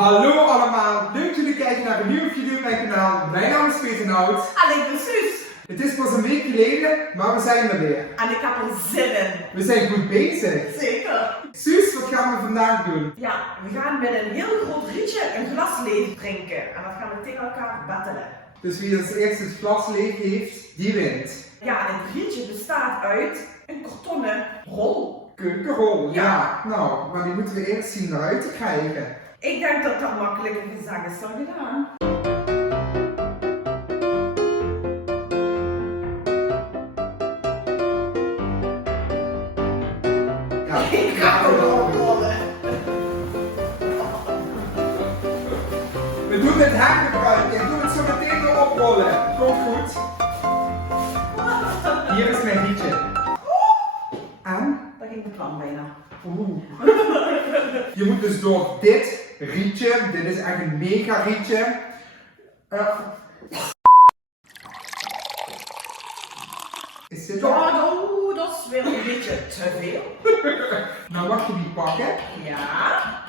Hallo allemaal, leuk dat jullie kijken naar een nieuwe video op mijn kanaal. Mijn naam is Peter Nout. En ik ben Suus. Het is pas een week geleden, maar we zijn er weer. En ik heb er zin in. We zijn goed bezig. Zeker. Suus, wat gaan we vandaag doen? Ja, we gaan met een heel groot rietje een glas leeg drinken. En dat gaan we tegen elkaar battelen. Dus wie als eerste het glas leeg heeft, die wint. Ja, en het rietje bestaat uit een kartonnen rol. Keukenrol, Ja. ja. Nou, maar die moeten we eerst zien eruit te krijgen. Ik denk dat dat makkelijker gezegd is dan gedaan. Ja, Ik ga er wel rollen. We doen het hek gebruiken. Ik doe het zo meteen weer oprollen. Komt goed. Hier is mijn rietje. En? Dat ging de plan bijna. Je moet dus door dit rietje, dit is echt een mega rietje. Is dit al? Oh, dat is weer een beetje te veel. Nou mag je die pakken. Ja.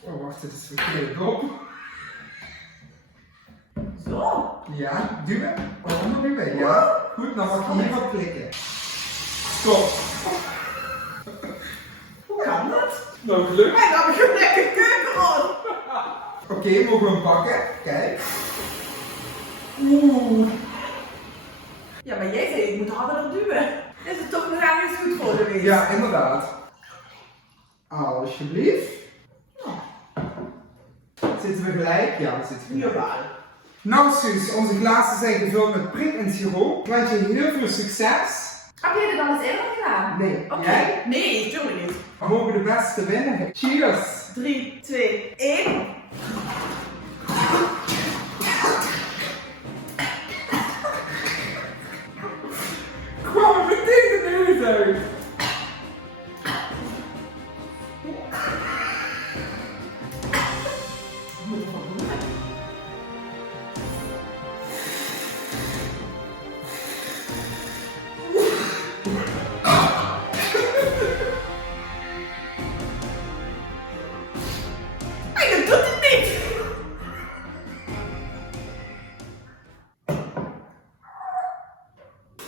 Oh wacht, dit is verkeerd op. Zo. Ja, duwen. Onderduwen, ja. Goed, dan mag je hier wat klikken. Stop. Hoe kan dat? Nou gelukt. Wij hebben een lekker keukenrol. Oké, mogen we hem pakken? Kijk. Oeh. Ja, maar jij zei ik moet harder duwen. Is het toch nog ergens goed voor geweest? Ja, inderdaad. Alsjeblieft. Zitten we gelijk? Ja, we zitten gelijk. Jawel. Nou Suus, onze glazen zijn gevuld met prik en siroop. Ik wens je heel veel succes. Heb jij dit al eens eerder gedaan? Nee. Oké. Jij? Nee, tuurlijk niet. We mogen de beste winnen. Cheers! 3, 2, 1. Kwam er meteen de neus uit. Nee, dat doet het niet.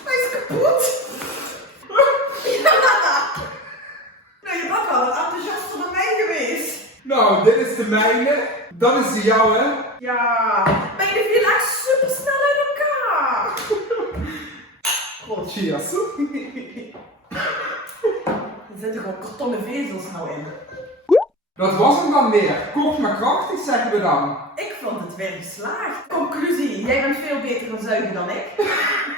Hij is kapot. Ja. Nou, je bent wel wat enthousiaster dan mij geweest. Nou, dit is de mijne. Dat is de jouwe. Ja, maar je viel echt super snel uit elkaar. Cheers. Er zitten gewoon kartonnen vezels nou in. Dat was hem dan weer. Kort maar krachtig zeggen we dan. Ik vond het weer geslaagd. Conclusie, jij bent veel beter in zuigen dan ik.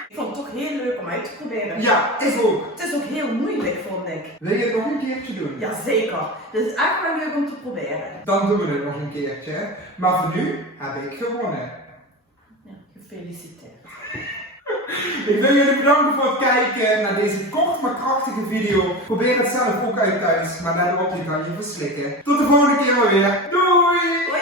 Ik vond het toch heel leuk om uit te proberen. Ja, ik ook. Het is ook heel moeilijk, vond ik. Wil je het nog een keertje doen? Jazeker. Het is echt wel leuk om te proberen. Dan doen we het nog een keertje. Maar voor nu heb ik gewonnen. Ja, gefeliciteerd. Ik wil jullie bedanken voor het kijken naar deze kort maar krachtige video. Probeer het zelf ook uit thuis, maar daarop je kan je verslikken. Tot de volgende keer maar weer. Doei!